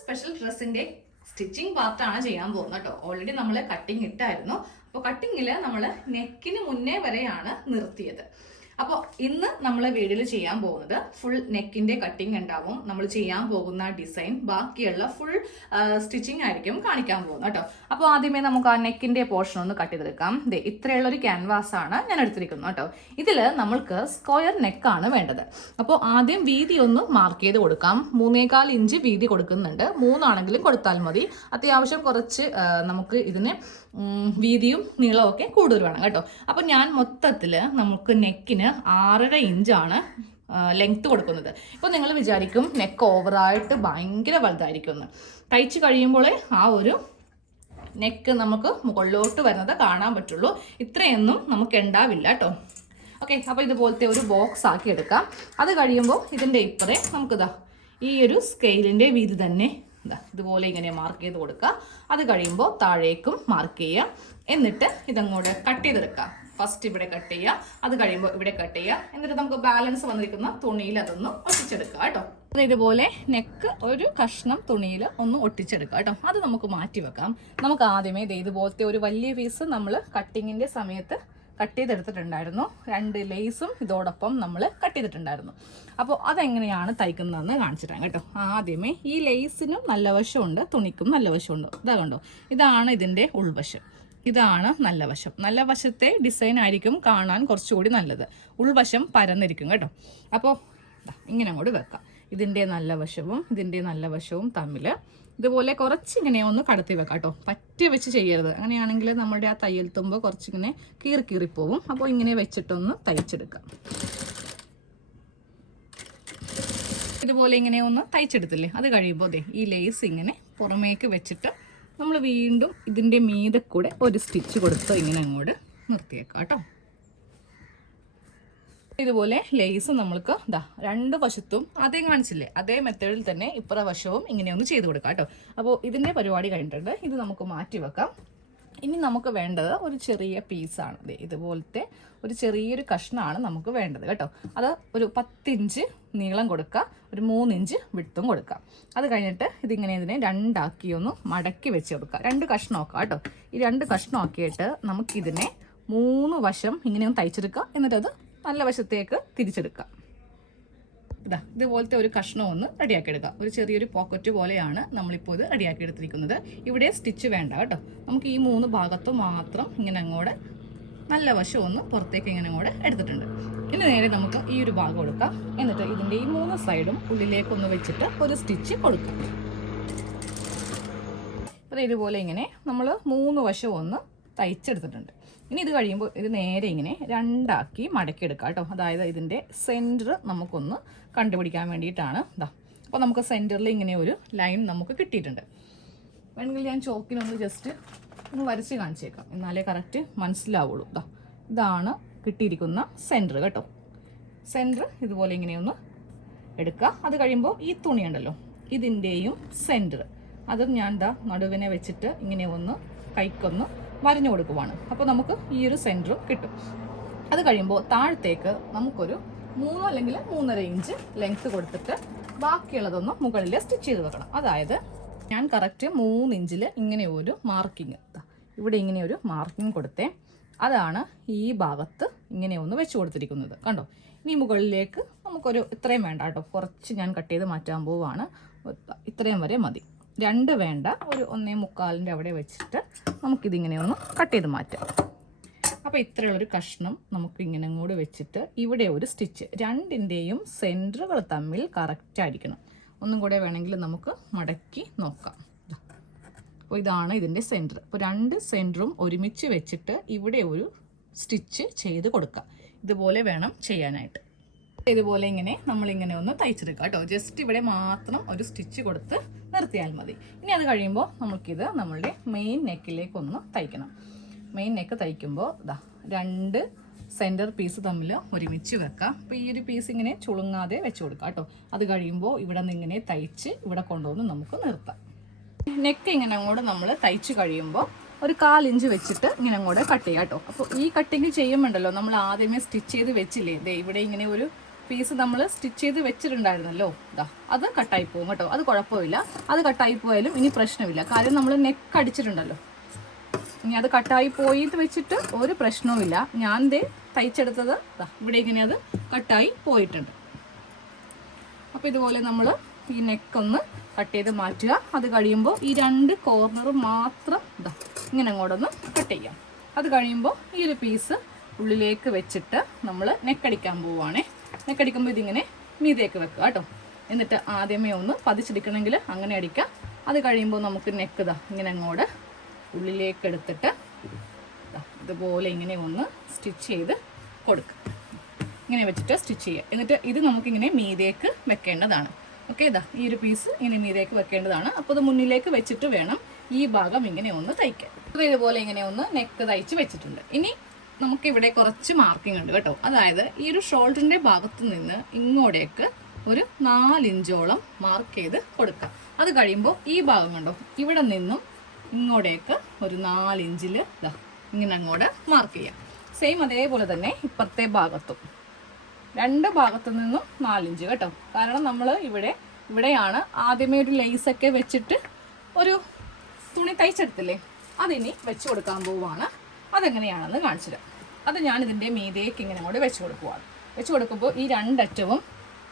Special ഡ്രസ്സിന്റെ stitching പാർട്ടാണ് ചെയ്യാൻ പോകുന്നത് കേട്ടോ. ഓൾറെഡി നമ്മൾ കട്ടിങ് ഇട്ടായിരുന്നു. അപ്പോൾ കട്ടിങ്ങിൽ നമ്മൾ നെക്കിന് മുന്നേ വരെയാണ് നിർത്തിയത്. അപ്പോൾ ഇന്ന് നമ്മൾ വീഡിയോയിൽ ചെയ്യാൻ പോകുന്നത് ഫുൾ നെക്കിന്റെ കട്ടിങ് ഉണ്ടാവും. നമ്മൾ ചെയ്യാൻ പോകുന്ന ഡിസൈൻ ബാക്കിയുള്ള ഫുൾ സ്റ്റിച്ചിങ് ആയിരിക്കും കാണിക്കാൻ പോകുന്നത് കേട്ടോ. അപ്പോൾ ആദ്യമേ നമുക്ക് ആ നെക്കിന്റെ പോർഷൻ ഒന്ന് കട്ട് ചെയ്തെടുക്കാം. ദേ ഇത്രയുള്ള ഒരു ക്യാൻവാസ് ആണ് ഞാൻ എടുത്തിരിക്കുന്നത് കേട്ടോ. ഇതിൽ നമ്മൾക്ക് സ്ക്വയർ നെക്കാണ് വേണ്ടത്. അപ്പോൾ ആദ്യം വീതി ഒന്ന് മാർക്ക് ചെയ്ത് കൊടുക്കാം. മൂന്നേകാൽ ഇഞ്ച് വീതി കൊടുക്കുന്നുണ്ട്. മൂന്നാണെങ്കിലും കൊടുത്താൽ മതി. അത്യാവശ്യം കുറച്ച് നമുക്ക് ഇതിന് വീതിയും നീളവും ഒക്കെ കൂടുതൽ വേണം കേട്ടോ. അപ്പോൾ ഞാൻ മൊത്തത്തിൽ നമുക്ക് നെക്കിന് ആറര ഇഞ്ചാണ് ലെങ്ത് കൊടുക്കുന്നത്. ഇപ്പോൾ നിങ്ങൾ വിചാരിക്കും നെക്ക് ഓവറായിട്ട് ഭയങ്കര വലുതായിരിക്കും എന്ന്. തയ്ച്ച് കഴിയുമ്പോൾ ആ ഒരു നെക്ക് നമുക്ക് മുകളിലോട്ട് വരുന്നത് കാണാൻ പറ്റുള്ളൂ. ഇത്രയൊന്നും നമുക്ക് ഉണ്ടാവില്ല കേട്ടോ. ഓക്കെ അപ്പോൾ ഇതുപോലത്തെ ഒരു ബോക്സ് ആക്കി എടുക്കാം. അത് കഴിയുമ്പോൾ ഇതിന്റെ ഇപ്പറേ നമുക്കിതാ ഈ ഒരു സ്കെയിലിന്റെ വീതി തന്നെ ഇതാ ഇതുപോലെ ഇങ്ങനെ മാർക്ക് ചെയ്ത് കൊടുക്കുക അത് കഴിയുമ്പോൾ താഴേക്കും മാർക്ക് ചെയ്യുക എന്നിട്ട് ഇതങ്ങോട്ട് കട്ട് ചെയ്തെടുക്കാം. ഫസ്റ്റ് ഇവിടെ കട്ട് ചെയ്യുക. അത് കഴിയുമ്പോൾ ഇവിടെ കട്ട് ചെയ്യുക. എന്നിട്ട് നമുക്ക് ബാലൻസ് വന്നിരിക്കുന്ന തുണിയിൽ അതൊന്ന് ഒട്ടിച്ചെടുക്കുക കേട്ടോ. ഇതുപോലെ നെക്ക് ഒരു കഷ്ണം തുണിയിൽ ഒന്ന് ഒട്ടിച്ചെടുക്കുക കേട്ടോ. അത് നമുക്ക് മാറ്റി വെക്കാം. നമുക്ക് ആദ്യമേ ഇത് ഇതുപോലത്തെ ഒരു വലിയ പീസ് നമ്മൾ കട്ടിങ്ങിന്റെ സമയത്ത് കട്ട് ചെയ്തെടുത്തിട്ടുണ്ടായിരുന്നു. രണ്ട് ലേസും ഇതോടൊപ്പം നമ്മൾ കട്ട് ചെയ്തിട്ടുണ്ടായിരുന്നു. അപ്പോൾ അതെങ്ങനെയാണ് തയ്ക്കുന്നതെന്ന് കാണിച്ചിട്ടാണ് കേട്ടോ. ആദ്യമേ ഈ ലേസിനും നല്ല വശമുണ്ട് തുണിക്കും നല്ല വശമുണ്ട്. ഇതാ കണ്ടോ? ഇതാണ് ഇതിന്റെ ഉൾവശം. ഇതാണ് നല്ല വശം. നല്ല വശത്തെ ഡിസൈൻ ആയിരിക്കും കാണാൻ കുറച്ചുകൂടി നല്ലത്. ഉൾവശം പരന്നിരിക്കും കേട്ടോ. അപ്പോൾ ഇങ്ങനെ അങ്ങോട്ട് വെക്കാം. ഇതിന്റെ നല്ല വശവും ഇതിന്റെ നല്ല വശവും തമ്മിൽ ഇതുപോലെ കുറച്ചിങ്ങനെ ഒന്ന് കടത്തി വെക്കാം കേട്ടോ. പറ്റി വെച്ച് ചെയ്യരുത്. അങ്ങനെയാണെങ്കിൽ നമ്മുടെ ആ തയ്യൽ തുമ്പ് കുറച്ചിങ്ങനെ കീറി കീറിപ്പോവും അപ്പോൾ ഇങ്ങനെ വെച്ചിട്ടൊന്ന് തയ്ച്ചെടുക്കാം. ഇതുപോലെ ഇങ്ങനെ ഒന്ന് തയ്ച്ചെടുത്തില്ലേ? അത് കഴിയുമ്പോൾ അതെ ഈ ലേസ് ഇങ്ങനെ പുറമേക്ക് വെച്ചിട്ട് നമ്മൾ വീണ്ടും ഇതിന്റെ മീതെ കൂടെ ഒരു സ്റ്റിച്ച് കൊടുത്ത് ഇങ്ങനെ അങ്ങോട്ട് നിർത്തിയേക്കാം കേട്ടോ. ഇതുപോലെ ലേസ് നമ്മൾക്ക് ദാ രണ്ട് വശത്തും അതേ കാണിച്ചില്ലേ? അതേ മെത്തേഡിൽ തന്നെ ഇപ്പുറ വശവും ഇങ്ങനെ ഒന്ന് ചെയ്ത് കൊടുക്കാം കേട്ടോ. അപ്പോൾ ഇതിന്റെ പരിപാടി കഴിഞ്ഞിട്ടുണ്ട്. ഇത് നമുക്ക് മാറ്റി വെക്കാം. ഇനി നമുക്ക് വേണ്ടത് ഒരു ചെറിയ പീസാണ് ഇതുപോലത്തെ ഒരു ചെറിയൊരു കഷ്ണമാണ് നമുക്ക് വേണ്ടത് കേട്ടോ. അത് ഒരു പത്തിഞ്ച് നീളം കൊടുക്കുക ഒരു മൂന്നിഞ്ച് വിട്ടും കൊടുക്കുക. അത് കഴിഞ്ഞിട്ട് ഇതിങ്ങനെ ഇതിനെ രണ്ടാക്കി ഒന്ന് മടക്കി വെച്ച് കൊടുക്കുക. രണ്ട് കഷ്ണമാക്കുക കേട്ടോ. ഈ രണ്ട് കഷ്ണമാക്കിയിട്ട് നമുക്കിതിനെ മൂന്ന് വശം ഇങ്ങനെ ഒന്ന് തയ്ച്ചെടുക്കുക. എന്നിട്ടത് നല്ല വശത്തേക്ക് തിരിച്ചെടുക്കുക. ഇതാ ഇതുപോലത്തെ ഒരു കഷ്ണം ഒന്ന് റെഡിയാക്കി എടുക്കുക ഒരു ചെറിയൊരു പോക്കറ്റ് പോലെയാണ് നമ്മളിപ്പോൾ ഇത് റെഡിയാക്കി എടുത്തിരിക്കുന്നത് ഇവിടെ സ്റ്റിച്ച് വേണ്ട കേട്ടോ. നമുക്ക് ഈ മൂന്ന് ഭാഗത്തും മാത്രം ഇങ്ങനെ അങ്ങോട്ട് നല്ല വശം ഒന്ന് പുറത്തേക്ക് ഇങ്ങനെ അങ്ങോട്ട് എടുത്തിട്ടുണ്ട്. ഇനി നേരെ നമുക്ക് ഈ ഒരു ഭാഗം കൊടുക്കാം എന്നിട്ട് ഇതിന്റെ ഈ മൂന്ന് സൈഡും ഉള്ളിലേക്കൊന്ന് വെച്ചിട്ട് ഒരു സ്റ്റിച്ച് കൊടുക്കാം. അപ്പോൾ ഇതുപോലെ ഇങ്ങനെ നമ്മൾ മൂന്ന് വശം ഒന്ന് തയ്ച്ചെടുത്തിട്ടുണ്ട്. ഇനി ഇത് കഴിയുമ്പോൾ ഇത് നേരെ ഇങ്ങനെ രണ്ടാക്കി മടക്കിയെടുക്കാം കേട്ടോ. അതായത് ഇതിന്റെ സെന്റർ നമുക്കൊന്ന് കണ്ടുപിടിക്കാൻ വേണ്ടിയിട്ടാണ്. ഇതാ അപ്പോൾ നമുക്ക് സെന്ററിൽ ഇങ്ങനെ ഒരു ലൈൻ നമുക്ക് കിട്ടിയിട്ടുണ്ട്. വേണമെങ്കിൽ ഞാൻ ചോക്കിനൊന്ന് ജസ്റ്റ് ഒന്ന് വരച്ച് കാണിച്ചേക്കാം. എന്നാലേ കറക്റ്റ് മനസ്സിലാവുള്ളൂ. ഇതാ ഇതാണ് കിട്ടിയിരിക്കുന്ന സെന്റർ കേട്ടോ. സെന്റർ ഇതുപോലെ ഇങ്ങനെയൊന്ന് എടുക്കുക അത് കഴിയുമ്പോൾ ഈ തുണി ഉണ്ടല്ലോ ഇതിന്റെയും സെന്റർ അതും ഞാൻ ഇതാ നടുവിനെ വെച്ചിട്ട് ഇങ്ങനെ ഒന്ന് കൈക്കൊന്ന് വരഞ്ഞു കൊടുക്കുവാണ്. അപ്പോൾ നമുക്ക് ഈ ഒരു സെന്റർ കിട്ടും. അത് കഴിയുമ്പോൾ താഴത്തേക്ക് നമുക്കൊരു മൂന്ന് അല്ലെങ്കിൽ മൂന്നര ഇഞ്ച് ലെങ്ത് കൊടുത്തിട്ട് ബാക്കിയുള്ളതൊന്ന് മുകളിൽ സ്റ്റിച്ച് ചെയ്ത് വെക്കണം. അതായത് ഞാൻ കറക്റ്റ് മൂന്ന് ഇഞ്ചിൽ ഇങ്ങനെ ഒരു മാർക്കിങ് ഇവിടെ ഇങ്ങനെ ഒരു മാർക്കിങ് കൊടുത്തേ. അതാണ് ഈ ഭാഗത്ത് ഇങ്ങനെ ഒന്ന് വെച്ച് കൊടുത്തിരിക്കുന്നത്. കണ്ടോ? ഇനി മുകളിലേക്ക് നമുക്കൊരു ഇത്രയും വേണ്ട കേട്ടോ. കുറച്ച് ഞാൻ കട്ട് ചെയ്ത് മാറ്റാൻ പോവുകയാണ് ഇത്രയും വരെ മതി. രണ്ട് വേണ്ട. ഒരു ഒന്നേ മുക്കാലിന്റെ അവിടെ വെച്ചിട്ട് നമുക്കിതിങ്ങനെ ഒന്ന് കട്ട് ചെയ്ത് മാറ്റാം. അപ്പോൾ ഇത്രയുള്ളൊരു കഷ്ണം നമുക്ക് ഇങ്ങനെ അങ്ങോട്ട് വെച്ചിട്ട് ഇവിടെ ഒരു സ്റ്റിച്ച് രണ്ടിന്റെയും സെന്ററുകൾ തമ്മിൽ കറക്റ്റ് ആയിരിക്കണം. ഒന്നും കൂടെ വേണമെങ്കിൽ നമുക്ക് മടക്കി നോക്കാം. അപ്പോൾ ഇതാണ് ഇതിന്റെ സെന്റർ അപ്പോൾ രണ്ട് സെന്ററും ഒരുമിച്ച് വെച്ചിട്ട് ഇവിടെ ഒരു സ്റ്റിച്ച് ചെയ്ത് കൊടുക്കുക ഇതുപോലെ വേണം ചെയ്യാനായിട്ട്. ഇതുപോലെ ഇങ്ങനെ നമ്മളിങ്ങനെ ഒന്ന് തയ്ച്ചെടുക്കുക കേട്ടോ. ജസ്റ്റ് ഇവിടെ മാത്രം ഒരു സ്റ്റിച്ച് കൊടുത്ത് നിർത്തിയാൽ മതി. ഇനി അത് കഴിയുമ്പോൾ നമുക്കിത് നമ്മളുടെ മെയിൻ നെക്കിലേക്കൊന്ന് തയ്ക്കണം. മെയിൻ നെക്ക് തയ്ക്കുമ്പോൾ ഇതാ രണ്ട് സെന്റർ പീസ് തമ്മിൽ ഒരുമിച്ച് വെക്കാം. അപ്പോൾ ഈ ഒരു പീസ് ഇങ്ങനെ ചുളുങ്ങാതെ വെച്ച് കൊടുക്കാം കേട്ടോ. അത് കഴിയുമ്പോൾ ഇവിടെ നിന്ന് ഇങ്ങനെ തയ്ച്ച് ഇവിടെ കൊണ്ടുവന്ന് നമുക്ക് നിർത്താം. നെക്ക് ഇങ്ങനെ അങ്ങോട്ട് നമ്മൾ തയ്ച്ച് കഴിയുമ്പോൾ ഒരു കാലിഞ്ച് വെച്ചിട്ട് ഇങ്ങനെ അങ്ങോട്ട് കട്ട് ചെയ്യാം കേട്ടോ. അപ്പോൾ ഈ കട്ടിങ് ചെയ്യുമ്പോണ്ടല്ലോ നമ്മൾ ആദ്യമേ സ്റ്റിച്ച് ചെയ്ത് വെച്ചില്ലേ? ദേ ഇവിടെ ഇങ്ങനെ ഒരു പീസ് നമ്മൾ സ്റ്റിച്ച് ചെയ്ത് വെച്ചിട്ടുണ്ടായിരുന്നല്ലോ. ഇതാ അത് കട്ടായി പോകും കേട്ടോ. അത് കുഴപ്പമില്ല. അത് കട്ടായി പോയാലും ഇനി പ്രശ്നമില്ല. കാര്യം നമ്മൾ നെക്ക് അടിച്ചിട്ടുണ്ടല്ലോ. ഇനി അത് കട്ടായി പോയിട്ട് വെച്ചിട്ട് ഒരു പ്രശ്നവുമില്ല. ഞാൻ ദേ തയ്ച്ചെടുത്തത് ഇവിടെ ഇങ്ങനെ അത് കട്ടായി പോയിട്ടുണ്ട്. അപ്പോൾ ഇതുപോലെ നമ്മൾ ഈ നെക്കൊന്ന് കട്ട് ചെയ്ത് മാറ്റുക. അത് കഴിയുമ്പോൾ ഈ രണ്ട് കോർണർ മാത്രം ഇതാ ഇങ്ങനെ അങ്ങോട്ടൊന്ന് കട്ട് ചെയ്യാം. അത് കഴിയുമ്പോൾ ഈ ഒരു പീസ് ഉള്ളിലേക്ക് വെച്ചിട്ട് നമ്മൾ നെക്കടിക്കാൻ പോവുകയാണേ നെക്കടിക്കുമ്പോൾ ഇതിങ്ങനെ മീതേക്ക് വെക്കുക കേട്ടോ. എന്നിട്ട് ആദ്യമേ ഒന്ന് പതിച്ചെടുക്കണമെങ്കിൽ അങ്ങനെ അടിക്കാം അത് കഴിയുമ്പോൾ നമുക്ക് നെക്ക് ഇതാ ഇങ്ങനെ അങ്ങോട്ട് ഉള്ളിലേക്ക് എടുത്തിട്ട് ഇതുപോലെ ഇങ്ങനെ ഒന്ന് സ്റ്റിച്ച് ചെയ്ത് കൊടുക്കുക. ഇങ്ങനെ വെച്ചിട്ട് സ്റ്റിച്ച് ചെയ്യുക. എന്നിട്ട് ഇത് നമുക്കിങ്ങനെ മീതേക്ക് വെക്കേണ്ടതാണ്. ഓക്കെ ഇതാ ഈ ഒരു പീസ് ഇങ്ങനെ മീതേക്ക് വെക്കേണ്ടതാണ്. അപ്പോൾ ഇത് മുന്നിലേക്ക് വെച്ചിട്ട് വേണം ഈ ഭാഗം ഇങ്ങനെ ഒന്ന് തയ്ക്കാൻ. ഇതുപോലെ ഇങ്ങനെ ഒന്ന് നെക്ക് തയ്ച്ച് വെച്ചിട്ടുണ്ട്. ഇനി നമുക്കിവിടെ കുറച്ച് മാർക്കിംഗ് ഉണ്ട് കേട്ടോ. അതായത് ഈ ഒരു ഷോൾഡറിന്റെ ഭാഗത്ത് നിന്ന് ഇങ്ങോട്ടേക്ക് ഒരു നാലിഞ്ചോളം മാർക്ക് ചെയ്ത് കൊടുക്കുക അത് കഴിയുമ്പോൾ ഈ ഭാഗം കണ്ടോ? ഇവിടെ നിന്നും ഇങ്ങോട്ടേക്ക് ഒരു നാലിഞ്ചിൽ ഇതാ ഇങ്ങനെ അങ്ങോട്ട് മാർക്ക് ചെയ്യാം. സെയിം അതേപോലെ തന്നെ ഇപ്പുറത്തെ ഭാഗത്തും. രണ്ട് ഭാഗത്തു നിന്നും നാലിഞ്ച് കേട്ടോ. കാരണം നമ്മൾ ഇവിടെ ഇവിടെയാണ് ആദ്യമേ ഒരു ലേസൊക്കെ വെച്ചിട്ട് ഒരു തുണി തയ്ച്ചെടുത്തില്ലേ? അതിനി വെച്ച് കൊടുക്കാൻ പോവുകയാണ് അതെങ്ങനെയാണെന്ന് കാണിച്ചു തരാം. അത് ഞാൻ ഇതിന്റെ മീതേക്ക് ഇങ്ങനെ കൂടെ വെച്ച് കൊടുക്കുവാണ്. വെച്ച് കൊടുക്കുമ്പോൾ ഈ രണ്ടറ്റവും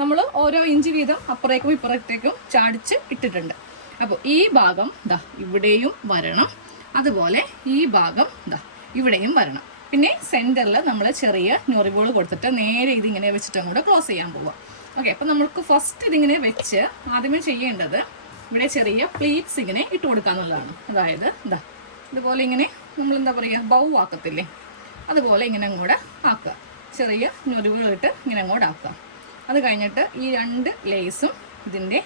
നമ്മൾ ഓരോ ഇഞ്ച് വീതം അപ്പുറേക്കും ഇപ്പുറത്തേക്കും ചാടിച്ച് ഇട്ടിട്ടുണ്ട്. അപ്പോൾ ഈ ഭാഗം ദാ ഇവിടെയും വരണം. അതുപോലെ ഈ ഭാഗം ദാ ഇവിടെയും വരണം. പിന്നെ സെന്ററിൽ നമ്മൾ ചെറിയ ഞൊറിവുകൾ കൊടുത്തിട്ട് നേരെ ഇതിങ്ങനെ വെച്ചിട്ട് അങ്ങോട്ട് ക്ലോസ് ചെയ്യാൻ പോവാം ഓക്കെ അപ്പം നമുക്ക് ഫസ്റ്റ് ഇതിങ്ങനെ വെച്ച് ആദ്യമേ ചെയ്യേണ്ടത് ഇവിടെ ചെറിയ പ്ലീറ്റ്സ് ഇങ്ങനെ ഇട്ട് കൊടുക്കാന്നുള്ളതാണ്. അതായത് ദാ ഇതുപോലെ ഇങ്ങനെ നമ്മൾ എന്താ പറയുക ബൗ ആക്കത്തില്ലേ? അതുപോലെ ഇങ്ങനെ അങ്ങോട്ട് ആക്കുക. ചെറിയ ഞൊരുവുകളിട്ട് ഇങ്ങനെ അങ്ങോട്ട് ആക്കുക. അത് കഴിഞ്ഞിട്ട് ഈ രണ്ട് ലേസും ഇതിന്റെ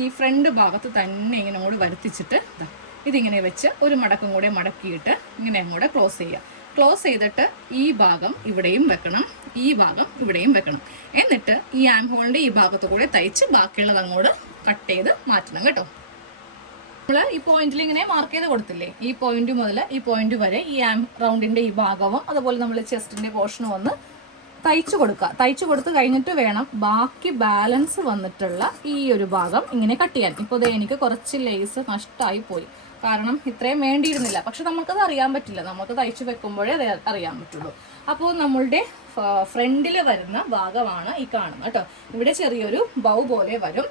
ഈ ഫ്രണ്ട് ഭാഗത്ത് തന്നെ ഇങ്ങനെ അങ്ങോട്ട് വരുത്തിച്ചിട്ട് ഇതിങ്ങനെ വെച്ച് ഒരു മടക്കും കൂടെ മടക്കിയിട്ട് ഇങ്ങനെ അങ്ങോട്ട് ക്ലോസ് ചെയ്യുക. ക്ലോസ് ചെയ്തിട്ട് ഈ ഭാഗം ഇവിടെയും വെക്കണം. ഈ ഭാഗം ഇവിടെയും വെക്കണം. എന്നിട്ട് ഈ ആം ഹോളിന്റെ ഈ ഭാഗത്ത് കൂടെ തയ്ച്ച് ബാക്കിയുള്ളത് അങ്ങോട്ട് കട്ട് ചെയ്ത് മാറ്റണം കേട്ടോ. നമ്മൾ ഈ പോയിന്റിൽ ഇങ്ങനെ മാർക്ക് ചെയ്ത് കൊടുത്തില്ലേ? ഈ പോയിന്റ് മുതൽ ഈ പോയിന്റ് വരെ ഈ ആം റൗണ്ടിന്റെ ഈ ഭാഗവും അതുപോലെ നമ്മൾ ചെസ്റ്റിന്റെ പോർഷനും ഒന്ന് തയ്ച്ചു കൊടുക്കുക തയ്ച്ചു കൊടുത്ത് കഴിഞ്ഞിട്ട് വേണം ബാക്കി ബാലൻസ് വന്നിട്ടുള്ള ഈ ഒരു ഭാഗം ഇങ്ങനെ കട്ട് ചെയ്യാൻ. ഇപ്പോൾ ദേ എനിക്ക് കുറച്ച് ലേസ് നഷ്ടമായി പോയി. കാരണം ഇത്രയും വേണ്ടിയിരുന്നില്ല. പക്ഷെ നമുക്കത് അറിയാൻ പറ്റില്ല. നമുക്ക് തയ്ച്ചു വെക്കുമ്പോഴേ അറിയാൻ പറ്റുള്ളൂ. അപ്പോൾ നമ്മളുടെ ഫ്രണ്ടിൽ വരുന്ന ഭാഗമാണ് ഈ കാണുന്നത് കേട്ടോ. ഇവിടെ ചെറിയൊരു ബൗ പോലെ വരും.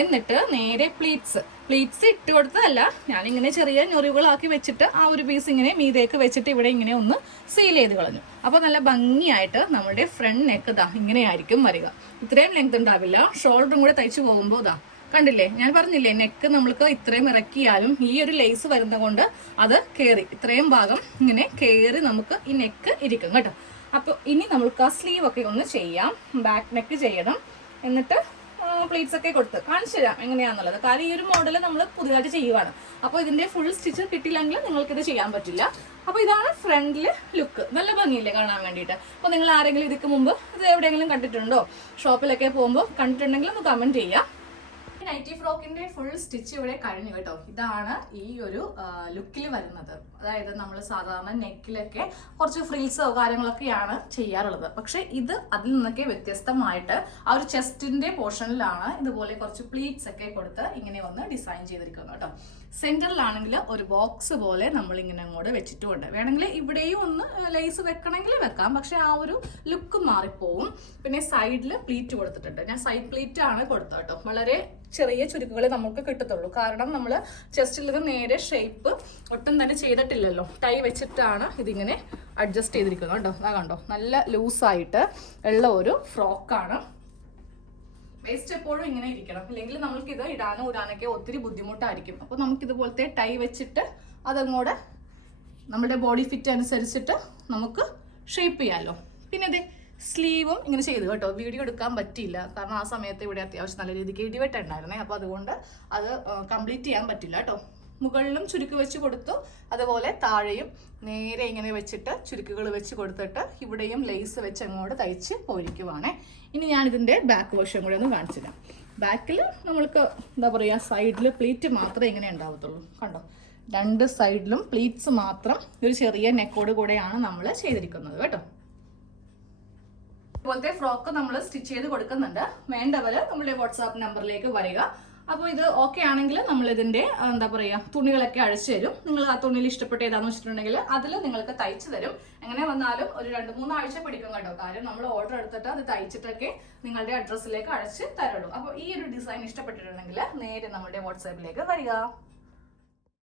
എന്നിട്ട് നേരെ പ്ലീറ്റ്സ് പ്ലീറ്റ്സ് ഇട്ട് കൊടുത്തതല്ല ഞാനിങ്ങനെ ചെറിയ ഞൊറിവുകളാക്കി വെച്ചിട്ട് ആ ഒരു പീസ് ഇങ്ങനെ മീതേക്ക് വെച്ചിട്ട് ഇവിടെ ഇങ്ങനെ ഒന്ന് സീൽ ചെയ്ത് കളഞ്ഞു. അപ്പോൾ നല്ല ഭംഗിയായിട്ട് നമ്മുടെ ഫ്രണ്ട് നെക്ക് ദാ ഇങ്ങനെയായിരിക്കും വരിക. ഇത്രയും ലെങ്ത് ഉണ്ടാവില്ല. ഷോൾഡറും കൂടെ തയ്ച്ചു പോകുമ്പോൾ ഇതാ കണ്ടില്ലേ? ഞാൻ പറഞ്ഞില്ലേ നെക്ക് നമ്മൾക്ക് ഇത്രയും ഇറക്കിയാലും ഈ ഒരു ലേസ് വരുന്നത് കൊണ്ട് അത് കയറി ഇത്രയും ഭാഗം ഇങ്ങനെ കയറി നമുക്ക് ഈ നെക്ക് ഇരിക്കും കേട്ടോ. അപ്പോൾ ഇനി നമുക്ക് ആ സ്ലീവ് ഒക്കെ ഒന്ന് ചെയ്യാം. ബാക്ക് നെക്ക് ചെയ്യണം. എന്നിട്ട് പ്ലീറ്റ്സ് ഒക്കെ കൊടുത്ത് കാണിച്ചു തരാം എങ്ങനെയാണെന്നുള്ളത് കാരണം ഈ ഒരു മോഡൽ നമ്മൾ പുതിയതായിട്ട് ചെയ്യുവാണ്. അപ്പോൾ ഇതിന്റെ ഫുൾ സ്റ്റിച്ച് കിട്ടിയില്ലെങ്കിൽ നിങ്ങൾക്കിത് ചെയ്യാൻ പറ്റില്ല. അപ്പോൾ ഇതാണ് ഫ്രണ്ടിൽ ലുക്ക് നല്ല ഭംഗിയില്ലേ കാണാൻ വേണ്ടിയിട്ട്. അപ്പോൾ നിങ്ങൾ ആരെങ്കിലും ഇതിക്ക് മുമ്പ് ഇത് എവിടെയെങ്കിലും കണ്ടിട്ടുണ്ടോ? ഷോപ്പിലൊക്കെ പോകുമ്പോൾ കണ്ടിട്ടുണ്ടെങ്കിൽ ഒന്ന് കമന്റ് ചെയ്യാം. നൈറ്റി ഫ്രോക്കിന്റെ ഫുൾ സ്റ്റിച്ച് ഇവിടെ കഴിഞ്ഞു കേട്ടോ. ഇതാണ് ഈ ഒരു ലുക്കിൽ വരുന്നത്. അതായത് നമ്മൾ സാധാരണ നെക്കിലൊക്കെ കുറച്ച് ഫ്രിൽസോ കാര്യങ്ങളൊക്കെയാണ് ചെയ്യാറുള്ളത്. പക്ഷെ ഇത് അതിൽ നിന്നൊക്കെ വ്യത്യസ്തമായിട്ട് ആ ഒരു ചെസ്റ്റിന്റെ പോർഷനിലാണ് ഇതുപോലെ കുറച്ച് പ്ലീറ്റ്സ് ഒക്കെ കൊടുത്ത് ഇങ്ങനെ ഒന്ന് ഡിസൈൻ ചെയ്തിരിക്കുന്നത് കേട്ടോ. സെന്ററിലാണെങ്കിൽ ഒരു ബോക്സ് പോലെ നമ്മൾ ഇങ്ങനെ അങ്ങോട്ട് വെച്ചിട്ടുണ്ട് വേണമെങ്കിൽ ഇവിടെയും ഒന്ന് ലേസ് വെക്കണമെങ്കിൽ വെക്കാം. പക്ഷെ ആ ഒരു ലുക്ക് മാറിപ്പോവും. പിന്നെ സൈഡിൽ പ്ലീറ്റ് കൊടുത്തിട്ടുണ്ട്. ഞാൻ സൈഡ് പ്ലീറ്റ് ആണ് കൊടുത്തത് കേട്ടോ. വളരെ ചെറിയ ചുരുക്കുകളെ നമുക്ക് കിട്ടത്തുള്ളൂ. കാരണം നമ്മൾ ചെസ്റ്റിൽ ഇത് നേരെ ഷേപ്പ് ഒട്ടും തന്നെ ചെയ്തിട്ടില്ലല്ലോ. ടൈ വെച്ചിട്ടാണ് ഇതിങ്ങനെ അഡ്ജസ്റ്റ് ചെയ്തിരിക്കുന്നത്. കേട്ടോ അതാ കണ്ടോ? നല്ല ലൂസായിട്ട് ഉള്ള ഒരു ഫ്രോക്കാണ് വേസ്റ്റ് എപ്പോഴും ഇങ്ങനെ ഇരിക്കണം. അല്ലെങ്കിൽ നമ്മൾക്ക് ഇത് ഇടാനോ ഇടാനൊക്കെ ഒത്തിരി ബുദ്ധിമുട്ടായിരിക്കും. അപ്പോൾ നമുക്ക് ഇതുപോലത്തെ ടൈ വെച്ചിട്ട് അതങ്ങോട്ട് നമ്മുടെ ബോഡി ഫിറ്റ് അനുസരിച്ചിട്ട് നമുക്ക് ഷേപ്പ് ചെയ്യാമല്ലോ പിന്നെ അതെ സ്ലീവും ഇങ്ങനെ ചെയ്തു കേട്ടോ. വീഡിയോ എടുക്കാൻ പറ്റിയില്ല. കാരണം ആ സമയത്ത് ഇവിടെ അത്യാവശ്യം നല്ല രീതിക്ക് ഇടിവെട്ടുണ്ടായിരുന്നേ അപ്പോൾ അതുകൊണ്ട് അത് കംപ്ലീറ്റ് ചെയ്യാൻ പറ്റില്ല കേട്ടോ. മുകളിലും ചുരുക്ക് വെച്ച് കൊടുത്തു. അതുപോലെ താഴെയും നേരെ ഇങ്ങനെ വെച്ചിട്ട് ചുരുക്കുകൾ വെച്ച് കൊടുത്തിട്ട് ഇവിടെയും ലേസ് വെച്ച് അങ്ങോട്ട് തയ്ച്ച് പോയിരിക്കുവാണേ ഇനി ഞാൻ ഇതിന്റെ ബാക്ക് വശം കൂടെ ഒന്ന് കാണിച്ചു തരാം. ബാക്കിൽ നമ്മൾക്ക് എന്താ പറയുക സൈഡിൽ പ്ലീറ്റ് മാത്രമേ ഇങ്ങനെ ഉണ്ടാവത്തുള്ളൂ. കണ്ടോ? രണ്ട് സൈഡിലും പ്ലീറ്റ്സ് മാത്രം ഒരു ചെറിയ നെക്കോട് കൂടെയാണ് നമ്മൾ ചെയ്തിരിക്കുന്നത് കേട്ടോ. ഇതുപോലത്തെ ഫ്രോക്ക് നമ്മൾ സ്റ്റിച്ച് ചെയ്ത് കൊടുക്കുന്നുണ്ട്. വേണ്ടവർ നമ്മുടെ വാട്സാപ്പ് നമ്പറിലേക്ക് വരിക. അപ്പോൾ ഇത് ഓക്കെ ആണെങ്കിൽ നമ്മൾ ഇതിന്റെ എന്താ പറയുക തുണികളൊക്കെ അഴിച്ചു തരും. നിങ്ങൾ ആ തുണിയിൽ ഇഷ്ടപ്പെട്ട ഏതാണെന്ന് വെച്ചിട്ടുണ്ടെങ്കിൽ അതിൽ നിങ്ങൾക്ക് തയ്ച്ചു തരും. എങ്ങനെ വന്നാലും ഒരു രണ്ട് മൂന്ന് ആഴ്ച പിടിക്കും കേട്ടോ. കാര്യം നമ്മൾ ഓർഡർ എടുത്തിട്ട് അത് തയ്ച്ചിട്ടൊക്കെ നിങ്ങളുടെ അഡ്രസ്സിലേക്ക് അഴിച്ച് തരുള്ളൂ അപ്പോൾ ഈ ഒരു ഡിസൈൻ ഇഷ്ടപ്പെട്ടിട്ടുണ്ടെങ്കിൽ നേരെ നമ്മുടെ വാട്സാപ്പിലേക്ക് വരിക.